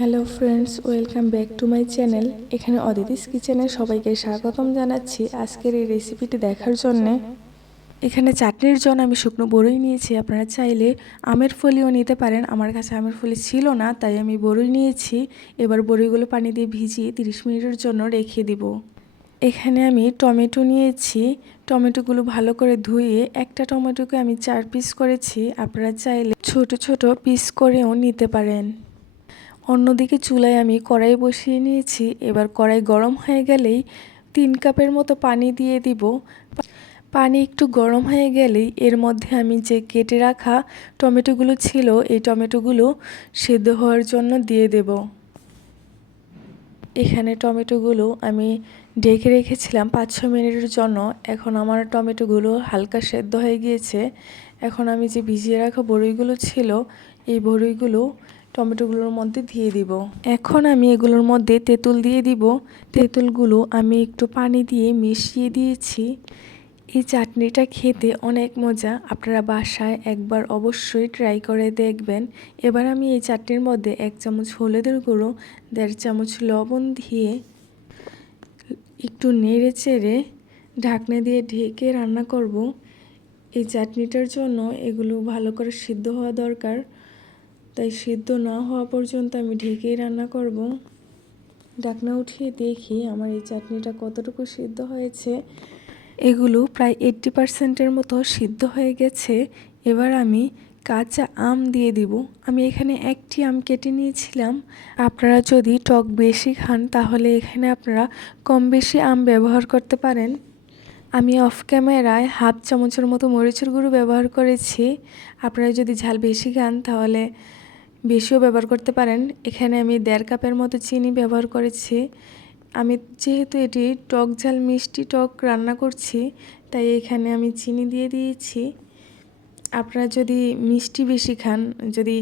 Hello friends, welcome back to my channel. এখানে অদিতিস কিচেনে সবাইকে স্বাগতম জানাচ্ছি আজকের এই রেসিপিটি দেখার জন্যে। এখানে চাটনির জন্য আমি শুকনো বড়ই নিয়েছি। আপনারা চাইলে আমের ফলিও নিতে পারেন। আমার কাছে আমের ফলি ছিল না, তাই আমি বড়ই নিয়েছি। এবার বড়ইগুলো পানি দিয়ে ভিজিয়ে 30 মিনিটের জন্য রেখে দিব। এখানে আমি টমেটো নিয়েছি। টমেটোগুলো ভালো করে ধুয়ে একটা টমেটোকে আমি 4 পিস করেছি। আপনারা চাইলে ছোট ছোট পিস করেও নিতে পারেন। অন্যদিকে চুলায় আমি কড়াই বসিয়ে নিয়েছি। এবার কড়াই গরম হয়ে গেলেই 3 কাপের মতো পানি দিয়ে দিব। পানি একটু গরম হয়ে গেলেই এর মধ্যে আমি যে কেটে রাখা টমেটোগুলো ছিল, এই টমেটোগুলো সেদ্ধ হওয়ার জন্য দিয়ে দেব। এখানে টমেটোগুলো আমি ঢেকে রেখেছিলাম 5-6 মিনিটের জন্য। এখন আমার টমেটোগুলো হালকা সেদ্ধ হয়ে গিয়েছে। এখন আমি যে ভিজিয়ে রাখা বড়িগুলো ছিল, এই বড়িগুলো টমেটোগুলোর মধ্যে দিয়ে দিব। এখন আমি এগুলোর মধ্যে তেঁতুল দিয়ে দিব। তেঁতুলগুলো আমি একটু পানি দিয়ে মিশিয়ে দিয়েছি। এই চাটনিটা খেতে অনেক মজা। আপনারা বাসায় একবার অবশ্যই ট্রাই করে দেখবেন। এবার আমি এই চাটনির মধ্যে 1 চামচ হলুদের গুঁড়ো, 1.5 চামচ লবণ দিয়ে একটু নেড়ে চেড়ে ঢাকনা দিয়ে ঢেকে রান্না করব। এই চাটনিটার জন্য এগুলো ভালো করে সিদ্ধ হওয়া দরকার, তাই সিদ্ধ না হওয়া পর্যন্ত আমি ঢেকেই রান্না করব। ঢাকনা উঠিয়ে দেখি আমার এই চাটনিটা কতটুকু সিদ্ধ হয়েছে। এগুলো প্রায় 80% মতো সিদ্ধ হয়ে গেছে। এবার আমি কাঁচা আম দিয়ে দিব। আমি এখানে 1টি আম কেটে নিয়েছিলাম। আপনারা যদি টক বেশি খান তাহলে এখানে আপনারা কম বেশি আম ব্যবহার করতে পারেন। আমি অফ ক্যামেরায় 1/2 চামচের মতো মরিচের গুঁড়ো ব্যবহার করেছি। আপনারা যদি ঝাল বেশি খান তাহলে বেশিও ব্যবহার করতে পারেন। এখানে আমি 1.5 কাপের মতো চিনি ব্যবহার করেছি। আমি যেহেতু এটি টক ঝাল মিষ্টি টক রান্না করছি, তাই এখানে আমি চিনি দিয়ে দিয়েছি। আপনারা যদি মিষ্টি বেশি খান, যদি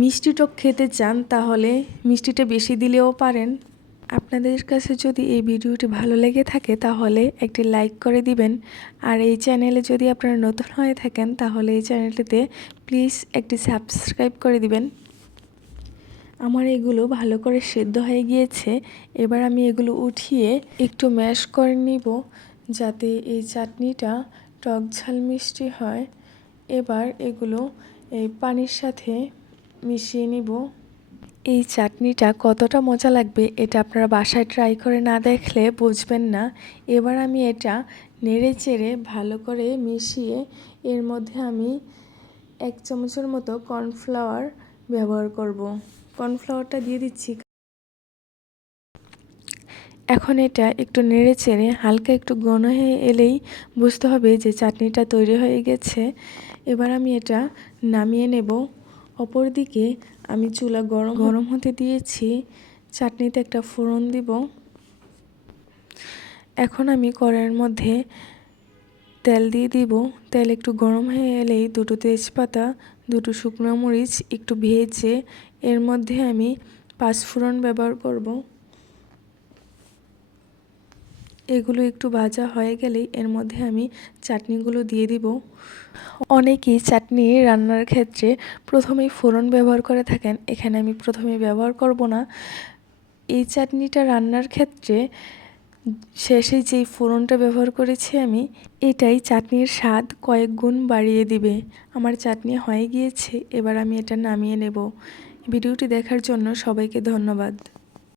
মিষ্টি টক খেতে চান তাহলে মিষ্টিটা বেশি দিলেও পারেন। আপনাদের কাছে যদি এই ভিডিওটি ভালো লেগে থাকে তাহলে একটি লাইক করে দিবেন। আর এই চ্যানেলে যদি আপনারা নতুন হয়ে থাকেন তাহলে এই চ্যানেলটিতে প্লিজ একটি সাবস্ক্রাইব করে দিবেন। আমার এগুলো ভালো করে সেদ্ধ হয়ে গিয়েছে। এবার আমি এগুলো উঠিয়ে একটু ম্যাশ করে নিব, যাতে এই চাটনিটা টক ঝাল মিষ্টি হয়। এবার এগুলো এই পানির সাথে মিশিয়ে নিব। এই চাটনিটা কতটা মজা লাগবে এটা আপনারা বাসায় ট্রাই করে না দেখলে বুঝবেন না। এবার আমি এটা নেড়ে চেড়ে ভালো করে মিশিয়ে এর মধ্যে আমি 1 চামচের মতো কর্নফ্লাওয়ার ব্যবহার করব। কর্নফ্লাওয়ারটা দিয়ে দিচ্ছি। এখন এটা একটু নেড়ে চেড়ে হালকা একটু ঘন হয়ে এলেই বুঝতে হবে যে চাটনিটা তৈরি হয়ে গেছে। এবার আমি এটা নামিয়ে নেব। অপরদিকে আমি চুলা গরম হতে দিয়েছি। চাটনিতে একটা ফোড়ন দিব। এখন আমি কড়াইয়ের মধ্যে তেল দিয়ে দিব। তেল একটু গরম হয়ে এলেই 2টো তেজপাতা, 2টো শুকনো মরিচ একটু ভেজে এর মধ্যে আমি 5 ফোড়ন ব্যবহার করব। এগুলো একটু ভাজা হয়ে গেলেই এর মধ্যে আমি চাটনিগুলো দিয়ে দিব। অনেকেই চাটনি রান্নার ক্ষেত্রে প্রথমেই ফোড়ন ব্যবহার করে থাকেন। এখানে আমি প্রথমে ব্যবহার করব না। এই চাটনিটা রান্নার ক্ষেত্রে শেষে যেই ফোড়নটা ব্যবহার করেছি আমি, এটাই চাটনির স্বাদ কয়েক গুণ বাড়িয়ে দিবে। আমার চাটনি হয়ে গিয়েছে। এবার আমি এটা নামিয়ে নেব। ভিডিওটি দেখার জন্য সবাইকে ধন্যবাদ।